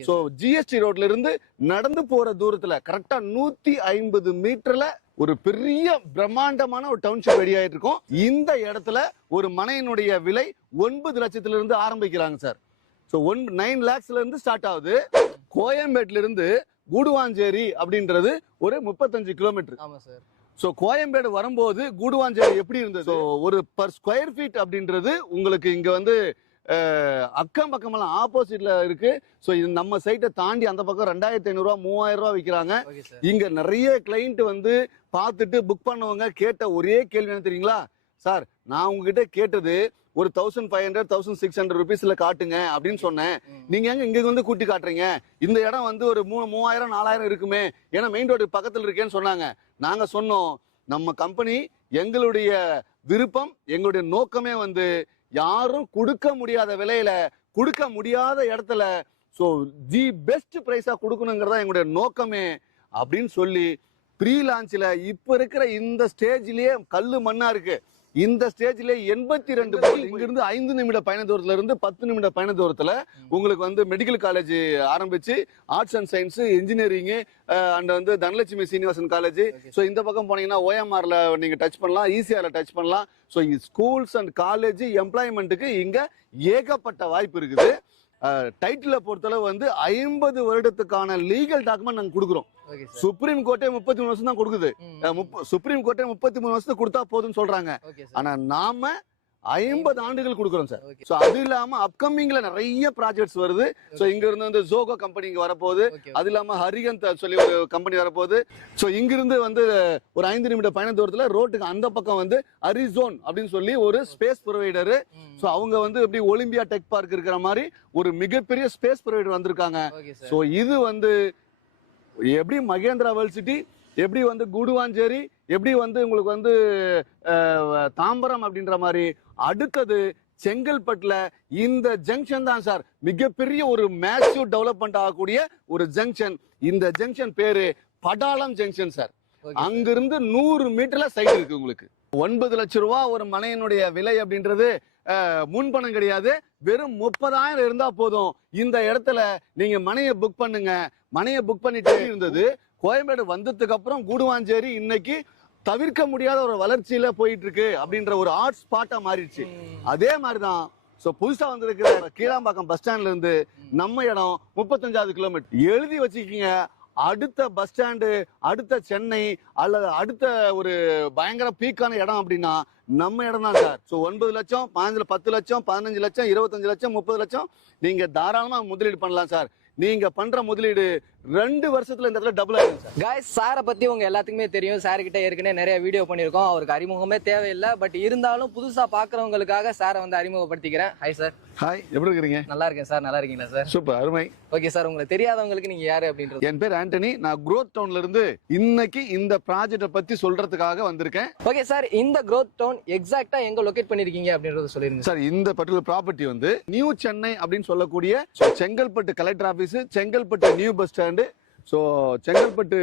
So GST ரோட்ல இருந்து நடந்து போற தூரத்துல கரெக்டா 150 மீட்டர்ல ஒரு பெரிய பிரம்மாண்டமான ஒரு டவுன்ஷிப் ரெடி ஆயிட்டு இருக்கும். இந்த இடத்துல ஒரு மனையினுடைய விலை 9 லட்சத்துல இருந்து ஆரம்பிக்கிறாங்க சார். சோ 9 lakhsல இருந்து ஸ்டார்ட் ஆகுது. கோயம்பேட்ல இருந்து கூடுவாஞ்சேரி அப்படின்றது ஒரு 35 கிலோமீட்டர். ஆமா சார். சோ கோயம்பேடு வரும்போது கூடுவாஞ்சேரி எப்படி இருந்தது? சோ ஒரு பர் ஸ்கொயர் ஃபீட் அப்படின்றது உங்களுக்கு இங்க வந்து அக்கம் பக்கமெல்லாம் ஆப்போசிட்ல இருக்கு. சோ இது நம்ம சைட்டை தாண்டி அந்த பக்கம் 2500 ரூபா 3000 ரூபா விற்கிறாங்க. இங்க நிறைய கிளைண்ட் வந்து பார்த்துட்டு புக் பண்ணவங்க கேட்ட ஒரே கேள்வி என்ன தெரியுங்களா? சார் நான் உங்ககிட்ட கேட்டது ஒரு 1500 1600 ருபீஸ்ல காட்டுங்க அப்படின்னு சொன்னேன். நீங்க எங்க இங்க வந்து கூட்டி காட்டுறீங்க? இந்த இடம் வந்து ஒரு 3000 4000 இருக்குமே, ஏன்னா மெயின் ரோடு பக்கத்துல இருக்கேன்னு சொன்னாங்க. நாங்க சொன்னோம் நம்ம கம்பெனி எங்களுடைய விருப்பம் எங்களுடைய நோக்கமே வந்து யாரும் கொடுக்க முடியாத விலையில கொடுக்க முடியாத இடத்துல சோ தி பெஸ்ட் பிரைஸா கொடுக்கணுங்கிறதா எங்களுடைய நோக்கமே அப்படின்னு சொல்லி ப்ரீ லான்ச்ல இப்ப இருக்கிற இந்த ஸ்டேஜ்லயே கல்லு மண்ணா இருக்கு. இந்த ஸ்டேஜ்ல 82 இங்க இருந்து 5 நிமிட பயண தூரத்துல இருந்து 10 நிமிட பயண தூரத்துல உங்களுக்கு வந்து மெடிக்கல் காலேஜ் ஆரம்பிச்சு arts and science engineering and வந்து தனலட்சுமி சீனிவாசன் காலேஜ். ஸோ இந்த பக்கம் போனீங்கன்னா OMRல நீங்க டச் பண்ணலாம், ECRல டச் பண்ணலாம். ஸோ ஸ்கூல்ஸ் அண்ட் காலேஜ் எம்ப்ளாய்மெண்ட்டுக்கு இங்க ஏகப்பட்ட வாய்ப்பு இருக்குது. டைட்டில பொறுத்தளவு வந்து 50 வருடத்துக்கான லீகல் டாக்குமெண்ட் நாங்க கொடுக்குறோம். சுப்ரீம் கோர்ட்டே 33 வருஷம் தான் கொடுக்குது. சுப்ரீம் கோர்ட்டே 33 வருஷத்துக்கு கொடுத்தா போதும்னு சொல்றாங்க. ஆனா நாம 50 ஆண்டுகள் கொடுக்குறோம் சார். சோ அது இல்லாம அப்கமிங்ல நிறைய ப்ராஜெக்ட்ஸ் வருது. சோ இங்க இருந்து வந்து ஜோகோ கம்பெனி இங்க வரப்போகுது. அது இல்லாம ஹரிகந்த் சொல்லி ஒரு கம்பெனி வரப்போகுது. சோ இங்க இருந்து வந்து ஒரு 5 நிமிட பயண தூரத்துல ரோட்டுக்கு அந்த பக்கம் வந்து அரிசோன் அப்படின்னு சொல்லி ஒரு ஸ்பேஸ் ப்ரொவைடர். சோ அவங்க வந்து எப்படி ஒலிம்பியா டெக் பார்க் இருக்கிற மாதிரி ஒரு மிகப்பெரிய ஸ்பேஸ் ப்ரொவைடர் வந்திருக்காங்க. சோ இது வந்து எப்படி மகேந்திரா வேர்ல்ட் சிட்டி, எப்படி வந்து கூடுவாஞ்சேரி, எப்படி வந்து உங்களுக்கு வந்து தாம்பரம் அப்படின்ற மாதிரி அடுத்தது செங்கல்பட்டுல இந்த ஜங்ஷன் தான் சார் மிகப்பெரிய ஒரு மேசிவ் டெவலப்மெண்ட் ஆகக்கூடிய ஒரு ஜங்ஷன். இந்த ஜங்ஷன் பேரு படாலம் ஜங்ஷன் சார். அங்கிருந்து 100 மீட்டர்ல சைட் இருக்கு உங்களுக்கு. 9 லட்சம் ரூபாய் ஒரு மனையினுடைய விலை அப்படின்றது முன்பணம் கிடையாது. வெறும் 30,000 இருந்தா போதும். இந்த இடத்துல நீங்க மனையை புக் பண்ணுங்க. மனையை புக் பண்ணிட்டே இருந்தது. கோயம்பேடு வந்ததுக்கு அப்புறம் கூடுவாஞ்சேரி இன்னைக்கு தவிர்க்க முடியாத ஒரு வளர்ச்சியில போயிட்டு இருக்கு அப்படின்ற ஒரு ஆர்ட் ஸ்பாட்டா மாறிடுச்சு. அதே மாதிரிதான் புதுசா வந்திருக்கிற கீழாம்பாக்கம் பஸ் ஸ்டாண்ட்ல இருந்து நம்ம இடம் 35 கிலோமீட்டர். எழுதி வச்சுக்கீங்க. அடுத்த பஸ் ஸ்டாண்டு, அடுத்த சென்னை அல்லது அடுத்த ஒரு பயங்கர பீக்கான இடம் அப்படின்னா நம்ம இடம் தான் சார். 9 லட்சம் 10 லட்சம் 15 லட்சம் 25 லட்சம் 30 லட்சம் நீங்க தாராளமா முதலீடு பண்ணலாம் சார். நீங்க பண்ற முதலீடு 2 வருஷத்துல இந்த இடத்துல டபுள் ஆயிடும் சார். गाइस சாரை பத்தி உங்க எல்லாத்துக்குமே தெரியும். சார் கிட்ட ஏற்கனவே நிறைய வீடியோ பண்ணிருக்கோம். அவருக்கு அறிமுகமே தேவையில்லை. பட் இருந்தாலும் புதுசா பாக்குறவங்களுக்காக சாரை வந்து அறிமுகப்படுத்திக்கிறேன். Hi sir. ஹாய், எப்படி இருக்கீங்க? நல்லா இருக்கேன் சார். நல்லா இருக்கீங்களா சார்? சூப்பர், அருமை. ஓகே சார், உங்களுக்கு தெரியாதவங்களுக்கு நீங்க யாரு அப்படின்றது? என் பேர் ஆண்டனி. நான் growth townல இருந்து இன்னைக்கு இந்த ப்ராஜெக்ட பத்தி சொல்றதுக்காக வந்திருக்கேன். ஓகே சார், இந்த growth town எக்ஸாக்ட்டா எங்க லொகேட் பண்ணிருக்கீங்க அப்படின்றத சொல்லிருங்க சார். இந்த பர்டிகுலர் ப்ராப்பர்ட்டி வந்து நியூ சென்னை அப்படின்னு சொல்லக்கூடிய Chengalpattu collector office, Chengalpattu new bus stand, Chengalpattu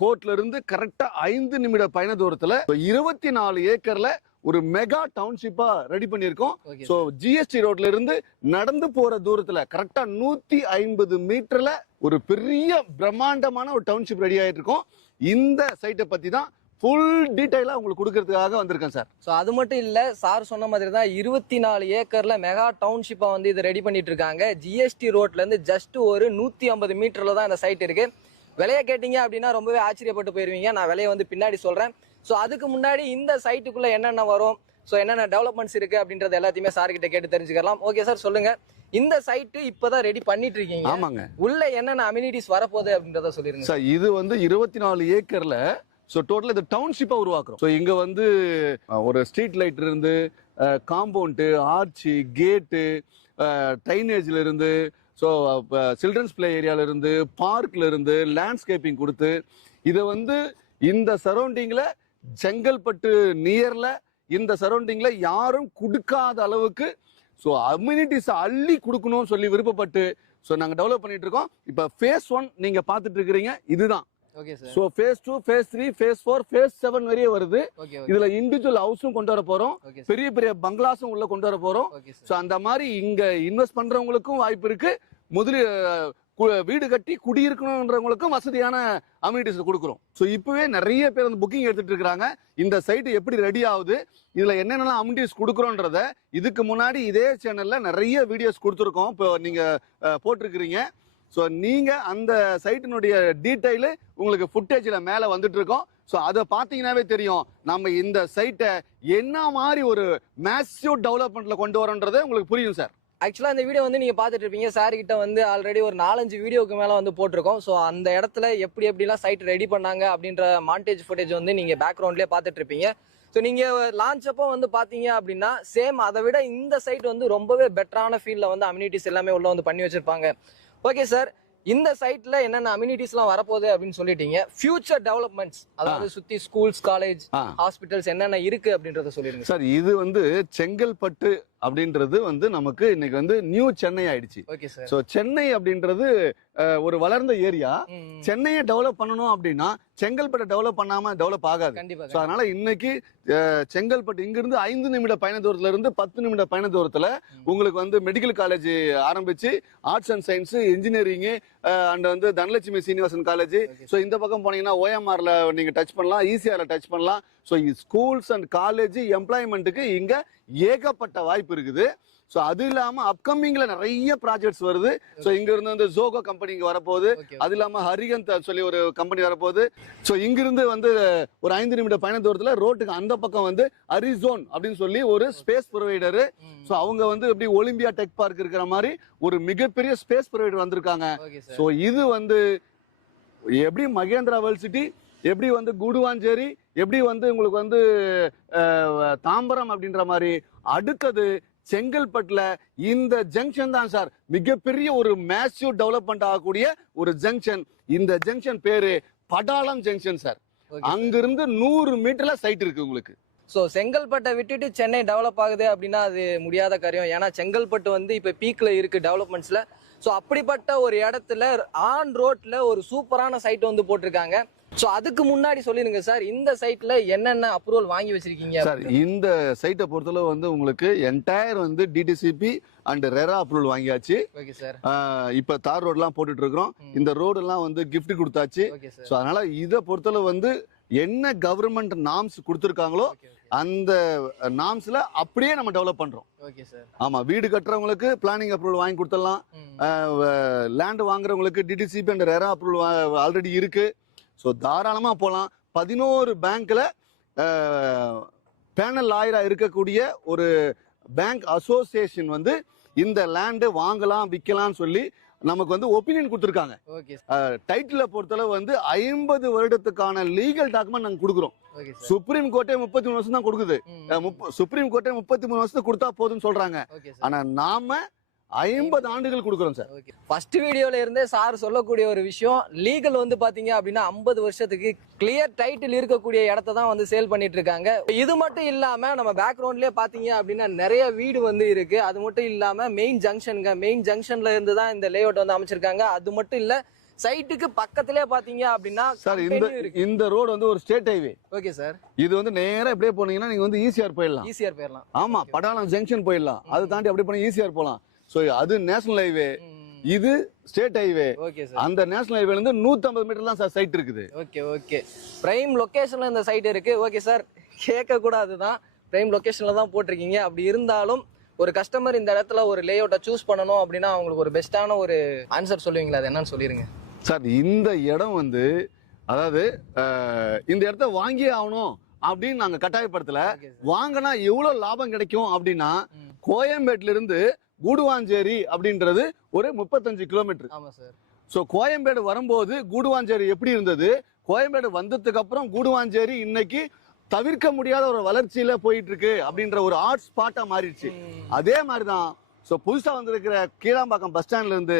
கோர்ட்ல இருந்து கரெக்டா 5 நிமிட பயண தூரத்துல 24 ஏக்கர்ல ஒரு மெகா டவுன்ஷிப்பா ரெடி பண்ணிருக்கோம். சோ ஜிஎஸ்டி ரோட்ல இருந்து நடந்து போற தூரத்துல கரெக்டா 150 மீட்டர்ல ஒரு பெரிய பிரம்மாண்டமான ஒரு டவுன்ஷிப் ரெடி ஆயிட்டு இருக்கும். இந்த சைட்டை பத்தி தான் ஃபுல் டீடைலா உங்களுக்கு கொடுக்கறதுக்காக வந்திருக்கேன் சார். சோ அது மட்டும் இல்ல, சார் சொன்ன மாதிரி தான் 24 ஏக்கர்ல மெகா டவுன்ஷிப்பா வந்து இதை ரெடி பண்ணிட்டு இருக்காங்க. ஜிஎஸ்டி ரோட்ல இருந்து ஜஸ்ட் ஒரு 150 மீட்டர்ல தான் இந்த சைட் இருக்கு. விலையை கேட்டீங்க அப்படின்னா ரொம்பவே ஆச்சரியப்பட்டு போயிருவீங்க. நான் விலையை வந்து பின்னாடி சொல்றேன். ஸோ அதுக்கு முன்னாடி இந்த சைட்டுக்குள்ள என்னென்ன வரும், ஸோ என்னென்ன டெவலப்மெண்ட்ஸ் இருக்கு அப்படின்றது எல்லாத்தையுமே சார் கிட்ட கேட்டு தெரிஞ்சுக்கலாம். ஓகே சார், சொல்லுங்க. இந்த சைட்டு இப்பதான் ரெடி பண்ணிட்டு இருக்கீங்க. ஆமாங்க. உள்ள என்னென்ன அம்யூனிட்டிஸ் வரப்போகுது அப்படின்றத சொல்லிருங்க சார். இது வந்து 24 ஏக்கர்ல டோட்டல் இந்த டவுன்ஷிப்பா உருவாக்குறோம். இங்க வந்து ஒரு ஸ்ட்ரீட் லைட் இருந்து காம்பவுண்டு, ஆர்ச்சி, கேட்டு, ட்ரைனேஜ்ல இருந்து சில்ட்ரன்ஸ் பிளே ஏரியால இருந்து, பார்க்ல இருந்து லேண்ட்ஸ்கேப்பிங் கொடுத்து இதை வந்து இந்த சரௌண்டிங்ல செங்கல்பட்டு நியர்ல இந்த சரௌண்டிங்ல யாரும் கொடுக்காத அளவுக்கு அம்யூனிட்டிஸ் அள்ளி கொடுக்கணும்னு சொல்லி விருப்பப்பட்டு நாங்க டெவலப் பண்ணிட்டு இருக்கோம். இப்ப phase 1 நீங்க பாத்துட்டு இருக்கிறீங்க. இதுதான் phase 2, phase 3, phase 4, phase 7 வரையே வருது. இதுல இண்டிவிஜுவல் ஹவுஸும் கொண்டு வர போறோம். பெரிய பெரிய பங்களாஸும் உள்ள கொண்டு வர போறோம். அந்த மாதிரி இங்க இன்வெஸ்ட் பண்றவங்களுக்கும் வாய்ப்பு இருக்கு, வீடு கட்டி குடியிருக்கணும்ன்றவங்களுக்கும் வசதியான அம்யூனிட்டிஸ் கொடுக்குறோம். ஸோ இப்பவே நிறைய பேர் வந்து புக்கிங் எடுத்துட்டு இருக்காங்க. இந்த சைட் எப்படி ரெடி ஆகுது, இதுல என்னென்னலாம் அம்யூனிட்டிஸ் கொடுக்குறோன்றத இதுக்கு முன்னாடி இதே சேனல்ல நிறைய வீடியோஸ் கொடுத்துருக்கோம். இப்போ நீங்க போட்டிருக்கிறீங்க. ஸோ நீங்க அந்த சைட்டினுடைய டீட்டெயிலு உங்களுக்கு ஃபுட்டேஜில் மேலே வந்துட்டு இருக்கோம். ஸோ அதை பார்த்தீங்கன்னாவே தெரியும் நம்ம இந்த சைட்டை என்ன மாதிரி ஒரு மேசிவ் டெவலப்மெண்ட்ல கொண்டு வரோன்றதை உங்களுக்கு புரியும் சார். ஆக்சுவலா இந்த வீடியோ வந்து நீங்க பாத்துட்டு இருப்பீங்க. சார் கிட்ட வந்து ஆல்ரெடி ஒரு 4-5 வீடியோக்கு மேல வந்து போட்டிருக்கோம். ஸோ அந்த இடத்துல எப்படிலாம் சைட் ரெடி பண்ணாங்க அப்படின்ற மாண்டேஜ் ஃபுட்டேஜ் வந்து நீங்க பேக்ரவுண்ட்லயே பாத்துட்டு இருப்பீங்க. ஸோ நீங்க லான்ச் அப்போ வந்து பாத்தீங்க அப்படின்னா சேம் அதை விட இந்த சைட் வந்து ரொம்பவே பெட்டரான ஃபீல்ட்ல வந்து அம்யூனிட்டிஸ் எல்லாமே உள்ள வந்து பண்ணி வச்சிருப்பாங்க. ஓகே சார், இந்த சைட்ல என்னென்ன அம்யூனிட்டிஸ்லாம் வரப்போகுது அப்படின்னு சொல்லிட்டீங்க. ஃபியூச்சர் டெவலப்மெண்ட்ஸ், அதாவது சுத்தி ஸ்கூல்ஸ், காலேஜ், ஹாஸ்பிட்டல்ஸ் என்னென்ன இருக்கு அப்படின்றத சொல்லிடுங்க சார். இது வந்து செங்கல்பட்டு அப்படின்றது வந்து நமக்கு இன்னைக்கு வந்து நியூ சென்னை ஆயிடுச்சு. Okay sir. ஸோ சென்னை அப்படின்றது ஒரு வளர்ந்த ஏரியா. சென்னையை டெவலப் பண்ணணும் அப்படின்னா செங்கல்பட்டை டெவலப் பண்ணாம டெவலப் ஆகாது. கண்டிப்பா. ஸோ அதனால இன்னைக்கு செங்கல்பட்டு இங்கிருந்து 5 நிமிட பயண தூரத்துல இருந்து 10 நிமிட பயண தூரத்துல உங்களுக்கு வந்து மெடிக்கல் காலேஜ் ஆரம்பிச்சு arts and science, engineering and வந்து தனலட்சுமி சீனிவாசன் காலேஜ். ஸோ இந்த பக்கம் போனீங்கன்னா OMRல நீங்க டச் பண்ணலாம், ECRல டச் பண்ணலாம். ஸோ ஸ்கூல்ஸ் அண்ட் காலேஜ் எம்ப்ளாய்மெண்ட்டுக்கு இங்க ஏகப்பட்ட வாய்ப்பு இருக்குது. ஸோ அது இல்லாம அப்கமிங்ல நிறைய ப்ராஜெக்ட்ஸ் வருது. ஸோ இங்க இருந்து வந்து ஜோகோ கம்பெனி இங்க வரப்போகுது. அது இல்லாம ஹரிகந்த் சொல்லி ஒரு கம்பெனி வரப்போகுது. ஸோ இங்கிருந்து வந்து ஒரு 5 நிமிட பயண தூரத்துல ரோட்டுக்கு அந்த பக்கம் வந்து அரிசோன் அப்படின்னு சொல்லி ஒரு ஸ்பேஸ் ப்ரொவைடரு. ஸோ அவங்க வந்து எப்படி ஒலிம்பியா டெக் பார்க் இருக்கிற மாதிரி ஒரு மிகப்பெரிய ஸ்பேஸ் ப்ரொவைடர் வந்திருக்காங்க. ஸோ இது வந்து எப்படி மகேந்திரா வேர்ல்ட் சிட்டி, எப்படி வந்து கூடுவாஞ்சேரி, எப்படி வந்து உங்களுக்கு வந்து தாம்பரம் அப்படின்ற மாதிரி அடுத்தது செங்கல்பட்டுல இந்த ஜங்ஷன் தான் சார் மிகப்பெரிய ஒரு மேசிவ் டெவலப்மெண்ட் ஆகக்கூடிய ஒரு ஜங்ஷன். இந்த ஜங்ஷன் பேரு படாலம் ஜங்ஷன் சார். அங்கிருந்து 100 மீட்டர்ல சைட் இருக்கு உங்களுக்கு. ஸோ செங்கல்பட்டை விட்டுட்டு சென்னை டெவலப் ஆகுது அப்படின்னா அது முடியாத காரியம். ஏன்னா செங்கல்பட்டு வந்து இப்போ பீக்ல இருக்கு டெவலப்மெண்ட்ஸ்ல. ஸோ அப்படிப்பட்ட ஒரு இடத்துல ஆன் ரோட்ல ஒரு சூப்பரான சைட் வந்து போட்டிருக்காங்க. ஸோ அதுக்கு முன்னாடி சொல்லிருங்க சார், இந்த சைட்ல என்னென்ன அப்ரூவல் வாங்கி வச்சிருக்கீங்க சார்? இந்த சைட்டை பொறுத்தளவு வந்து உங்களுக்கு என்டையர் வந்து டிடிசிபி அண்ட் ரெரா அப்ரூவல் வாங்கியாச்சு. Okay sir. இப்ப தார் ரோட்லாம் போட்டுட்டு இருக்கிறோம். இந்த ரோடு எல்லாம் வந்து கிஃப்ட் கொடுத்தாச்சு. ஸோ அதனால இதை பொறுத்தளவு வந்து என்ன கவர்மெண்ட் நார்ம்ஸ் கொடுத்துருக்காங்களோ அந்த நார்ம்ஸ்ல அப்படியே நம்ம டெவலப் பண்றோம். ஆமா, வீடு கட்டுறவங்களுக்கு பிளானிங் அப்ரூவல் வாங்கி கொடுத்துடலாம். லேண்ட் வாங்குறவங்களுக்கு DTCP and RERA approval already இருக்கு. ஸோ தாராளமா போகலாம். 11 பேங்க்ல பேனல் லாயரா இருக்கக்கூடிய ஒரு பேங்க் அசோசியேஷன் வந்து இந்த லேண்டு வாங்கலாம் விற்கலாம்னு சொல்லி நமக்கு வந்து ஒப்பீனியன் கொடுத்துருக்காங்க. டைட்டில பொறுத்தளவு வந்து 50 வருடத்துக்கான லீகல் டாக்குமெண்ட் நாங்க கொடுக்குறோம். சுப்ரீம் கோர்ட்டே 33 வருஷம் தான் கொடுக்குது. சுப்ரீம் கோர்ட்டே 33 வருஷத்துக்கு கொடுத்தா போதும்னு சொல்றாங்க. ஆனா நாம 50 ஆண்டுகள் கொடுக்குறோம் சார். ஃபர்ஸ்ட் வீடியோல இருந்தே சார் சொல்லக்கூடிய ஒரு விஷயம், லீகல் வந்து பாத்தீங்க அப்படின்னா 50 வருஷத்துக்கு கிளியர் டைட்டில் இருக்கக்கூடிய இடத்த தான் வந்து சேல் பண்ணிட்டு இருக்காங்க. இது மட்டும் இல்லாம நம்ம பேக்ரவுண்ட்லயே பாத்தீங்க அப்படின்னா நிறைய வீடு வந்து இருக்கு. அது மட்டும் இல்லாம மெயின் ஜங்ஷன்ல இருந்து தான் இந்த லேஅவுட் வந்து அமைச்சிருக்காங்க. அது மட்டும் இல்ல, சைட்டுக்கு பக்கத்திலே பாத்தீங்க அப்படின்னா சார் இந்த ரோடு வந்து ஒரு ஸ்டேட் ஹைவே. Okay sir. இது வந்து நேரா இப்படியே போனீங்கன்னா நீங்க வந்து ஈசிஆர் போயிடலாம். ஆமா, படாலம் ஜங்ஷன் போயிடலாம். அதை தாண்டி அப்படியே போனா ஈசிஆர் போலாம். சோ அது நேஷனல் ஹைவே, இது ஸ்டேட் ஹைவே. அந்த நேஷனல் ஹைவேல இருந்து 150 மீட்டர் தான் சார் சைட் இருக்குது. ஓகே. பிரைம் லொகேஷன்ல இந்த சைட் இருக்கு. ஓகே சார், கேட்க கூடாதுதான், பிரைம் லொகேஷன்ல தான் போட்டிருக்கீங்க. அப்படி இருந்தாலும் ஒரு கஸ்டமர் இந்த இடத்துல ஒரு லேஅவுட்டை சூஸ் பண்ணணும் அப்படின்னா அவங்களுக்கு ஒரு பெஸ்டான ஒரு ஆன்சர் சொல்லுவீங்களா? அது என்னன்னு சொல்லிருங்க சார். இந்த இடம் வந்து அதாவது இந்த இடத்த வாங்கியே ஆகணும் அப்படின்னு நாங்க கட்டாயப்படுத்தல. வாங்கினா எவ்வளவு லாபம் கிடைக்கும் அப்படின்னா, கோயம்பேட்ல இருந்து கூடுவாஞ்சேரி அப்படின்றது ஒரு 35 கிலோமீட்டர். சோ கோயம்பேடு வரும்போது கூடுவாஞ்சேரி எப்படி இருந்தது, கோயம்பேடு வந்ததுக்கு அப்புறம் கூடுவாஞ்சேரி இன்னைக்கு தவிர்க்க முடியாத ஒரு வளர்ச்சியில போயிட்டு இருக்கு அப்படின்ற ஒரு ஹாட் ஸ்பாட்டா மாறிடுச்சு. அதே மாதிரிதான் சோ புதுசா வந்திருக்கிற கீழாம்பாக்கம் பஸ் ஸ்டாண்ட்ல இருந்து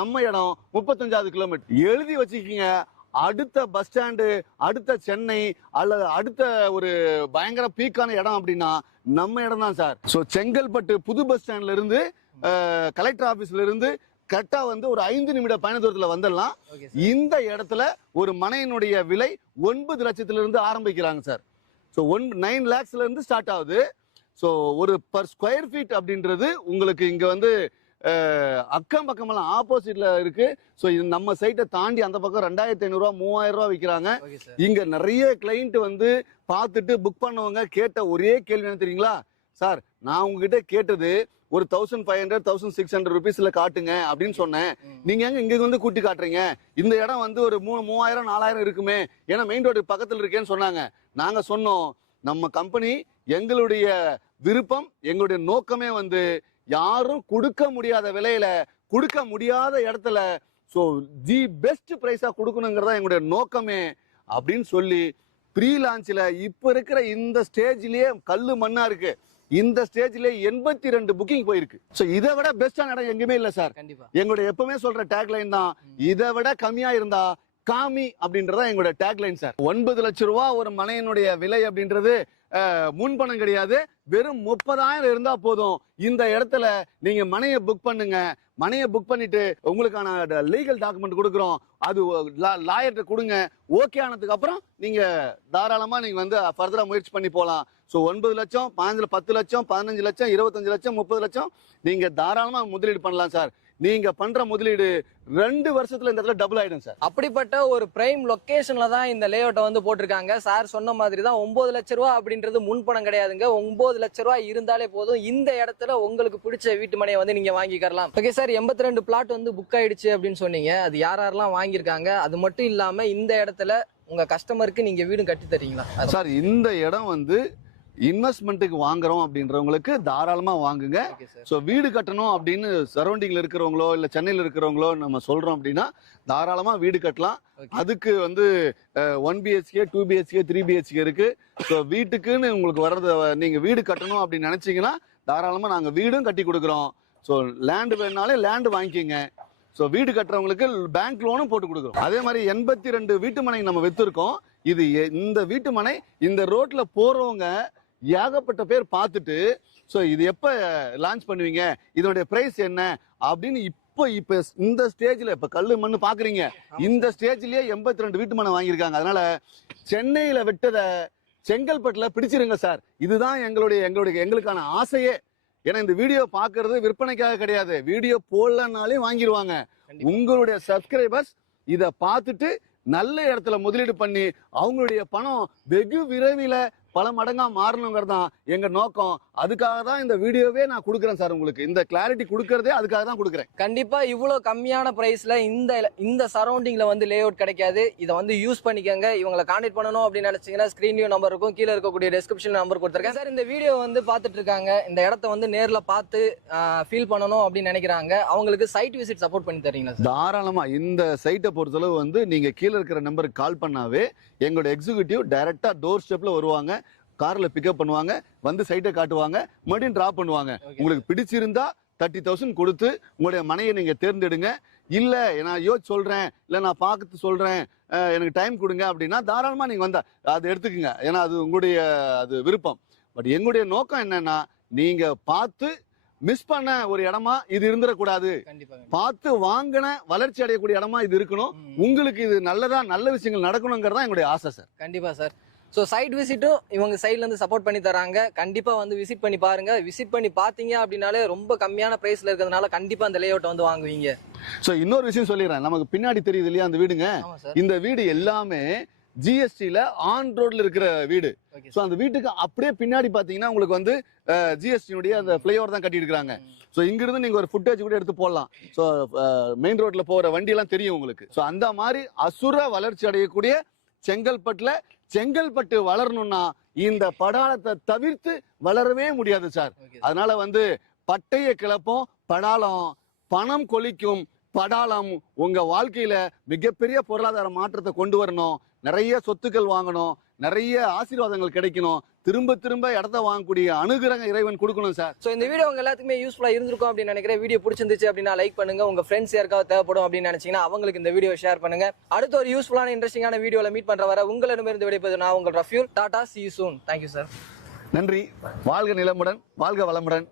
நம்ம இடம் 35 கிலோமீட்டர். எழுதி வச்சுக்கீங்க, அடுத்த பஸ் ஸ்டாண்டு, அடுத்த சென்னை அல்லது அடுத்த ஒரு பயங்கர பீக்கான இடம் அப்படின்னா நம்ம இடம் தான் சார். சோ செங்கல்பட்டு புது பஸ் ஸ்டாண்ட்ல இருந்து கலெக்டர் ஆபீஸ்ல இருந்து கரெக்டா வந்து ஒரு 5 நிமிட பயண தூரத்துல வந்துடலாம். இந்த இடத்துல ஒரு மனையினுடைய விலை 9 லட்சத்துல இருந்து ஆரம்பிக்கிறாங்க சார். ஸோ 9 lakhsல இருந்து ஸ்டார்ட் ஆகுது. ஸோ ஒரு பர் ஸ்கொயர் ஃபீட் அப்படின்றது உங்களுக்கு இங்க வந்து அக்கம் பக்கமெல்லாம் ஆப்போசிட்ல இருக்கு. ஸோ இது நம்ம சைட்டை தாண்டி அந்த பக்கம் 2500 ரூபா 3000 ரூபா விற்கிறாங்க. இங்க நிறைய கிளைண்ட் வந்து பார்த்துட்டு புக் பண்ணவங்க கேட்ட ஒரே கேள்வி என்ன தெரியுங்களா? சார் நான் உங்ககிட்ட கேட்டது ஒரு 1500 1600 ருபீஸ்ல காட்டுங்க அப்படின்னு சொன்னேன். நீங்க எங்க இங்க வந்து கூட்டி காட்டுறீங்க? இந்த இடம் வந்து ஒரு 3000 4000 இருக்குமே, ஏன்னா மெயின் ரோடு பக்கத்துல இருக்கேன்னு சொன்னாங்க. நாங்க சொன்னோம் நம்ம கம்பெனி எங்களுடைய விருப்பம் எங்களுடைய நோக்கமே வந்து யாரும் கொடுக்க முடியாத விலையில கொடுக்க முடியாத இடத்துல ஸோ தி பெஸ்ட் பிரைஸா கொடுக்கணுங்கிறதா எங்களுடைய நோக்கமே அப்படின்னு சொல்லி ப்ரீ லான்ச்ல இப்ப இருக்கிற இந்த ஸ்டேஜ்லயே கல்லு மண்ணா இருக்கு. இந்த ஸ்டேஜ்ல 82 புக்கிங் போயிருக்கு. சோ இதை விட பெஸ்டான இடம் எங்குமே இல்ல சார். கண்டிப்பா எங்களுடைய எப்பவுமே சொல்ற டேக்லைன் தான், இதை விட கம்மியா இருந்தா காமி அப்படின்றதா எங்களுடைய டேக்லைன் சார். 9 லட்சம் ரூபாய் ஒரு மனையினுடைய விலை அப்படின்றது முன்பணம் கிடையாது. வெறும் 30,000 இருந்தா போதும். இந்த இடத்துல நீங்க மனையை புக் பண்ணுங்க. மனையை புக் பண்ணிட்டு உங்களுக்கான லீகல் டாக்குமெண்ட் கொடுக்குறோம். அது லாயர்கிட்ட கொடுங்க. ஓகே ஆனதுக்கு அப்புறம் நீங்க தாராளமா நீங்க வந்து ஃபர்தரா முயற்சி பண்ணி போகலாம். ஸோ 9 லட்சம் 10 லட்சம் 15 லட்சம் 25 லட்சம் 30 லட்சம் நீங்க தாராளமா முதலீடு பண்ணலாம் சார். நீங்க பண்ற முதலீடு 2 வருஷத்துல இந்த இடத்துல டபுள் ஆயிடும் சார். அப்படிப்பட்ட ஒரு பிரைம் லொகேஷன்ல தான் இந்த லேஅவுட்டை வந்து போட்டிருக்காங்க. சார் சொன்ன மாதிரி தான் 9 லட்சம் ரூபாய் அப்படின்றது முன்பணம் கிடையாதுங்க. 9 லட்சம் ரூபாய் இருந்தாலே போதும். இந்த இடத்துல உங்களுக்கு பிடிச்ச வீட்டு மனையை வந்து நீங்க வாங்கிக்கலாம். ஓகே சார், 82 பிளாட் வந்து புக் ஆயிடுச்சு அப்படின்னு சொன்னீங்க. அது யாரெல்லாம் வாங்கியிருக்காங்க? அது மட்டும் இல்லாம இந்த இடத்துல உங்க கஸ்டமருக்கு நீங்க வீடும் கட்டி தரீங்களா சார்? இந்த இடம் வந்து இன்வெஸ்ட்மெண்ட்டுக்கு வாங்குறோம் அப்படின்றவங்களுக்கு தாராளமா வாங்குங்க. ஸோ வீடு கட்டணும் அப்படின்னு சரௌண்டிங்ல இருக்கிறவங்களோ இல்ல சென்னையில் இருக்கிறவங்களோ நம்ம சொல்றோம் அப்படின்னா தாராளமா வீடு கட்டலாம். அதுக்கு வந்து 1 BHK 2 BHK 3 BHK இருக்கு. ஸோ வீட்டுக்குன்னு உங்களுக்கு வர்றது நீங்க வீடு கட்டணும் அப்படின்னு நினைச்சீங்கன்னா தாராளமா நாங்க வீடும் கட்டி கொடுக்குறோம். ஸோ லேண்டு வேணுனாலே லேண்டு வாங்கிக்கோங்க. ஸோ வீடு கட்டுறவங்களுக்கு பேங்க் லோனும் போட்டு கொடுக்குறோம். அதே மாதிரி 82 வீட்டு மனை நம்ம வித்துருக்கோம். இது இந்த வீட்டு மனை இந்த ரோட்ல போறவங்க ஏகப்பட்ட பேர் பார்த்துட்டு ஸோ இது எப்போ லான்ச் பண்ணுவீங்க, இதனுடைய பிரைஸ் என்ன அப்படின்னு இப்போ இந்த ஸ்டேஜ்ல இப்ப கல்லு மண்ணு பாக்குறீங்க. இந்த ஸ்டேஜ்லயே 82 வீட்டு மனை வாங்கியிருக்காங்க. அதனால சென்னையில விட்டதை செங்கல்பட்டுல பிடிச்சிருங்க சார். இதுதான் எங்களுக்கான ஆசையே. ஏன்னா இந்த வீடியோ பாக்குறது விற்பனைக்காக கிடையாது. வீடியோ போடலனாலே வாங்கிடுவாங்க. உங்களுடைய சப்ஸ்கிரைபர்ஸ் இதை பார்த்துட்டு நல்ல இடத்துல முதலீடு பண்ணி அவங்களுடைய பணம் வெகு விரைவில் பல மடங்கா மாறணுங்கிறது தான் எங்க நோக்கம். அதுக்காக தான் இந்த வீடியோவே நான் கொடுக்குறேன் சார். உங்களுக்கு இந்த கிளாரிட்டி கொடுக்கறதே அதுக்காக தான் கொடுக்குறேன். கண்டிப்பா இவ்வளவு கம்மியான பிரைஸ்ல இந்த சரௌண்டிங்ல வந்து லே அவுட் கிடைக்காது. இதை வந்து யூஸ் பண்ணிக்கங்க. இவங்களை கான்டாக்ட் பண்ணணும் அப்படின்னு நினைச்சீங்கன்னா ஸ்கிரீன்லயும் நம்பர் இருக்கும், கீழே இருக்கக்கூடிய டிஸ்கிரிப்ஷன் நம்பர் கொடுத்துருக்கேன் சார். இந்த வீடியோ வந்து பார்த்துட்டு இருக்காங்க, இந்த இடத்த வந்து நேர்ல பார்த்து ஃபீல் பண்ணணும் அப்படின்னு நினைக்கிறாங்க. அவங்களுக்கு சைட் விசிட் சப்போர்ட் பண்ணி தரீங்களா சார்? தாராளமா. இந்த சைட்டை பொறுத்தளவு வந்து நீங்க கீழே இருக்கிற நம்பருக்கு கால் பண்ணாவே எங்களோட எக்ஸிக்யூட்டிவ் டைரக்டா டோர் ஸ்டெப்ல வருவாங்க. கார்ல பிக்கப் பண்ணுவாங்க, வந்து சைட்டை காட்டுவாங்க, மறுபடியும் டிராப் பண்ணுவாங்க. உங்களுக்கு பிடிச்சிருந்தா 30,000 கொடுத்து உங்களுடைய மனையை நீங்க தேர்ந்தெடுங்க. இல்ல நான் யோசிச்சு சொல்றேன், இல்ல நான் பார்த்து சொல்றேன், எனக்கு டைம் கொடுங்க அப்படின்னா தாராளமா நீங்க வந்தா அதை எடுத்துக்கங்க. ஏன்னா அது உங்களுடைய அது விருப்பம். பட் எங்களுடைய நோக்கம் என்னன்னா நீங்க பார்த்து மிஸ் பண்ண ஒரு இடமா இது இருந்துடக்கூடாது. பார்த்து வாங்கின வளர்ச்சி அடையக்கூடிய இடமா இது இருக்கணும். உங்களுக்கு இது நல்லதா நல்ல விஷயங்கள் நடக்கணுங்கிறதா எங்களுடைய ஆசை சார். கண்டிப்பா சார். ஸோ சைட் விசிட்டும் இவங்க சைட்ல இருந்து சப்போர்ட் பண்ணி தராங்க. கண்டிப்பா வந்து விசிட் பண்ணி பாருங்க. விசிட் பண்ணி பாத்தீங்க அப்படின்னாலே ரொம்ப கம்மியான பிரைஸ்ல இருக்கிறதுனால கண்டிப்பா அந்த லே அவுட் வந்து வாங்குவீங்க. ஸோ இன்னொரு விஷயம் சொல்லிடுறேன். நமக்கு பின்னாடி தெரியுது இல்லையா அந்த வீடுங்க, இந்த வீடு எல்லாமே ஜிஎஸ்டில ஆன் ரோட்ல இருக்கிற வீடு. ஸோ அந்த வீட்டுக்கு அப்படியே பின்னாடி பாத்தீங்கன்னா உங்களுக்கு வந்து ஜிஎஸ்டியுடைய அந்த ஃபிளைஓவர் தான் கட்டி இருக்காங்க. ஸோ இங்கிருந்து நீங்க ஒரு ஃபுட்டேஜ் கூட எடுத்து போடலாம். ஸோ மெயின் ரோட்ல போற வண்டி எல்லாம் தெரியும் உங்களுக்கு. ஸோ அந்த மாதிரி அசுர வளர்ச்சி அடையக்கூடிய செங்கல்பட்டு வளரணும்னா இந்த படாளத்தை தவிர்த்து வளரவே முடியாது சார். அதனால வந்து பட்டைய கிளப்போம் படாளம், பணம் கொளிக்கும் படாளம் உங்க வாழ்க்கையில மிகப்பெரிய பொருளாதார மாற்றத்தை கொண்டு வரணும். நிறைய சொத்துக்கள் வாங்கணும், நிறைய ஆசீர்வாதங்கள் கிடைக்கணும், திரும்ப திரும்ப இடத்த வாங்கக்கூடிய அனுகிரகம் இறைவன் கொடுக்கணும் சார். ஸோ இந்த வீடியோ உங்க எல்லாத்துக்குமே யூஸ்ஃபுல்லா இருந்திருக்கும் அப்படின்னு நினைக்கிறேன். வீடியோ பிடிச்சிருந்துச்சு அப்படின்னா லைக் பண்ணுங்க. உங்க ஃப்ரெண்ட்ஸ் யாருக்காவது தேவைப்படும் அப்படின்னு நினைச்சீங்கன்னா அவங்களுக்கு இந்த வீடியோ ஷேர் பண்ணுங்க. அடுத்த ஒரு யூஸ்ஃபுல்லான இன்ட்ரெஸ்டிங்கான வீடியோல மீட் பண்ற வர உங்களிடமிருந்து விடைபெறுவது நான் உங்கள் ரஃப்யூல். Tata, see you soon. Thank you sir. நன்றி. வாழ்க நிலமுடன், வாழ்க வளமுடன்.